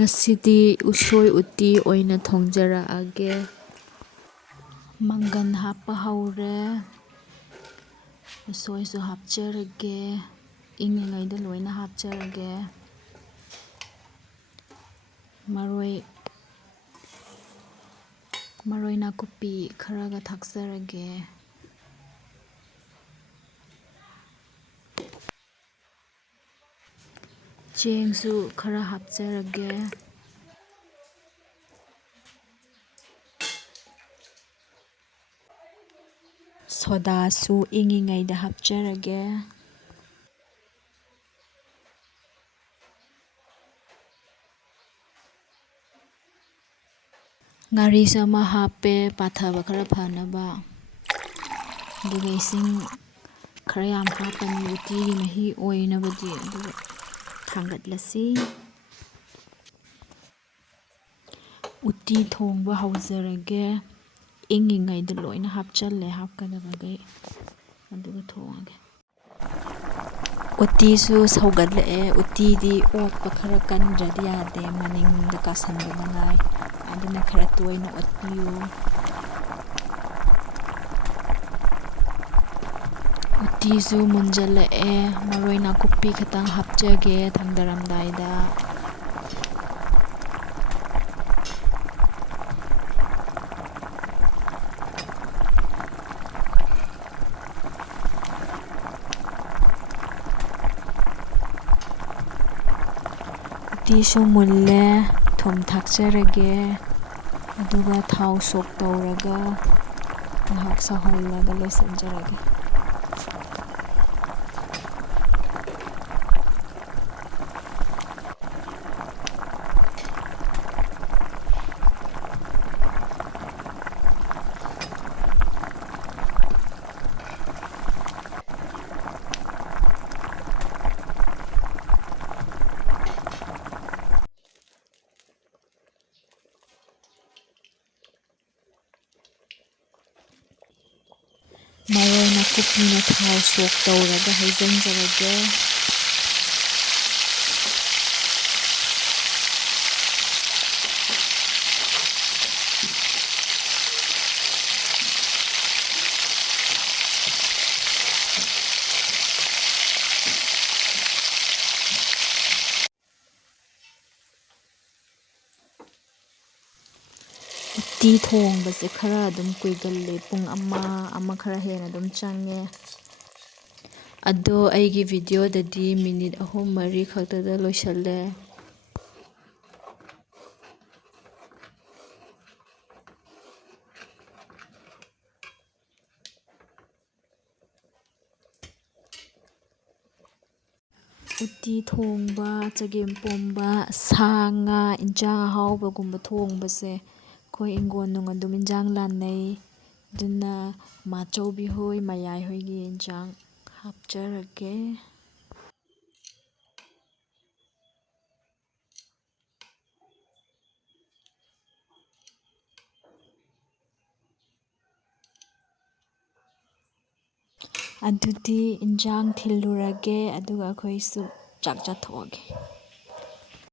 ꯉꯁꯤꯗꯤ ꯎꯁꯣꯏ ꯎꯇꯤ ꯑꯣꯏꯅ ꯊꯣꯡꯖꯔꯛꯑꯒꯦ꯫ ꯃꯪꯒꯟ ꯍꯥꯞꯄ ꯍꯧꯔꯦ꯫ ꯎꯁꯣꯏꯁꯨ ꯍꯥꯞꯆꯔꯒꯦ꯫ ꯏꯪꯉꯤꯉꯩꯗ ꯂꯣꯏꯅ ꯍꯥꯞꯆꯔꯒꯦ꯫ ꯃꯔꯣꯏ ꯅꯥꯀꯨꯞꯄꯤ ꯈꯔꯒ ꯊꯥꯛꯆꯔꯒꯦ꯫ ꯆꯦꯡꯁꯨ ꯈꯔ ꯍꯥꯞꯆꯔꯒꯦ꯫ ꯁꯣꯗꯥꯁꯨ ꯏꯪꯉꯤꯉꯩꯗ ꯍꯥꯞꯆꯔꯒꯦ꯫ ꯉꯥꯔꯤꯁꯨ ꯑꯃ ꯍꯥꯞꯄꯦ ꯄꯥꯊꯕ ꯈꯔ ꯐꯅꯕ꯫ ꯑꯗꯨꯒ ꯏꯁꯤꯡ ꯈꯔ ꯌꯥꯝ ꯍꯥꯞꯄꯅꯤ ꯎꯇꯤꯒꯤ ꯃꯍꯤ ꯑꯣꯏꯅꯕꯗꯤ, ꯑꯗꯨꯒ ꯊꯥꯡꯒꯠꯂꯁꯤ꯫ ꯎꯇꯤ ꯊꯣꯡꯕ ꯍꯧꯖꯔꯒꯦ꯫ ꯏꯪꯉꯤꯉꯩꯗ ꯂꯣꯏꯅ ꯍꯥꯞꯆꯜꯂꯦ ꯍꯥꯞꯀꯗꯕꯈꯩ, ꯑꯗꯨꯒ ꯊꯣꯡꯉꯒꯦ꯫ ꯎꯇꯤꯁꯨ ꯁꯧꯒꯠꯂꯛꯑꯦ꯫ ꯎꯇꯤꯗꯤ ꯑꯣꯠꯄ ꯈꯔ ꯀꯟꯗ꯭ꯔꯗꯤ ꯌꯥꯗꯦ, ꯃꯅꯤꯡꯗ ꯀꯥꯁꯟꯗꯅꯉꯥꯏ, ꯑꯗꯨꯅ ꯈꯔ ꯇꯣꯏꯅ ꯑꯣꯠꯄꯤꯌꯨ꯫ ꯎꯇꯤꯁꯨ ꯃꯨꯟꯖꯜꯂꯛꯑꯦ꯫ ꯃꯔꯣꯏ ꯅꯥꯀꯨꯞꯄꯤ ꯈꯤꯇꯪ ꯍꯥꯞꯆꯒꯦ ꯊꯥꯡꯗꯔꯝꯗꯥꯏꯗ꯫ ꯎꯇꯤꯁꯨ ꯃꯨꯜꯂꯦ꯫ ꯊꯨꯝ ꯊꯥꯛꯆꯔꯒꯦ꯫ ꯑꯗꯨꯒ ꯊꯥꯎ ꯁꯣꯛ ꯇꯧꯔꯒ ꯉꯥꯏꯍꯥꯛ ꯁꯧꯍꯜꯂꯒ ꯂꯣꯏꯁꯤꯟꯖꯔꯒꯦ꯫ ꯃꯔꯣꯏ ꯅꯥꯀꯨꯞꯄꯤꯅ ꯊꯥꯎ ꯁꯣꯛ ꯇꯧꯔꯒ ꯍꯩꯖꯤꯟꯖꯔꯒꯦ꯫ ꯎꯇꯤ ꯊꯣꯡꯕꯁꯦ ꯈꯔ ꯑꯗꯨꯝ ꯀꯨꯏꯒꯜꯂꯦ, ꯄꯨꯡ ꯑꯃ ꯈꯔ ꯍꯦꯟꯅ ꯑꯗꯨꯝ ꯆꯪꯉꯦ꯫ ꯑꯗꯣ ꯑꯩꯒꯤ ꯚꯤꯗꯤꯑꯣꯗꯗꯤ ꯃꯤꯅꯤꯠ 3-4 ꯈꯛꯇꯗ ꯂꯣꯏꯁꯜꯂꯦ꯫ ꯎꯇꯤ ꯊꯣꯡꯕ, ꯆꯒꯦꯝꯄꯣꯝꯕ, ꯁꯥ ꯉꯥ ꯏꯟꯖꯥꯡ ꯑꯍꯥꯎꯕꯒꯨꯝꯕ ꯊꯣꯡꯕꯁꯦ ꯑꯩꯈꯣꯏ ꯏꯪꯒꯣꯜ ꯅꯨꯡ ꯑꯗꯨꯝ ꯏꯟꯖꯥꯡ ꯂꯥꯟꯅꯩ꯫ ꯑꯗꯨꯅ ꯃꯥꯆꯧꯕꯤ ꯍꯣꯏ, ꯃꯌꯥꯏ ꯍꯣꯏꯒꯤ ꯏꯟꯖꯥꯡ ꯍꯥꯞꯆꯔꯒꯦ꯫ ꯑꯗꯨꯗꯤ ꯏꯟꯖꯥꯡ ꯊꯤꯜꯂꯨꯔꯒꯦ, ꯑꯗꯨꯒ ꯑꯩꯈꯣꯏꯁꯨ ꯆꯥꯛ ꯆꯥꯊꯣꯛꯑꯒꯦ꯫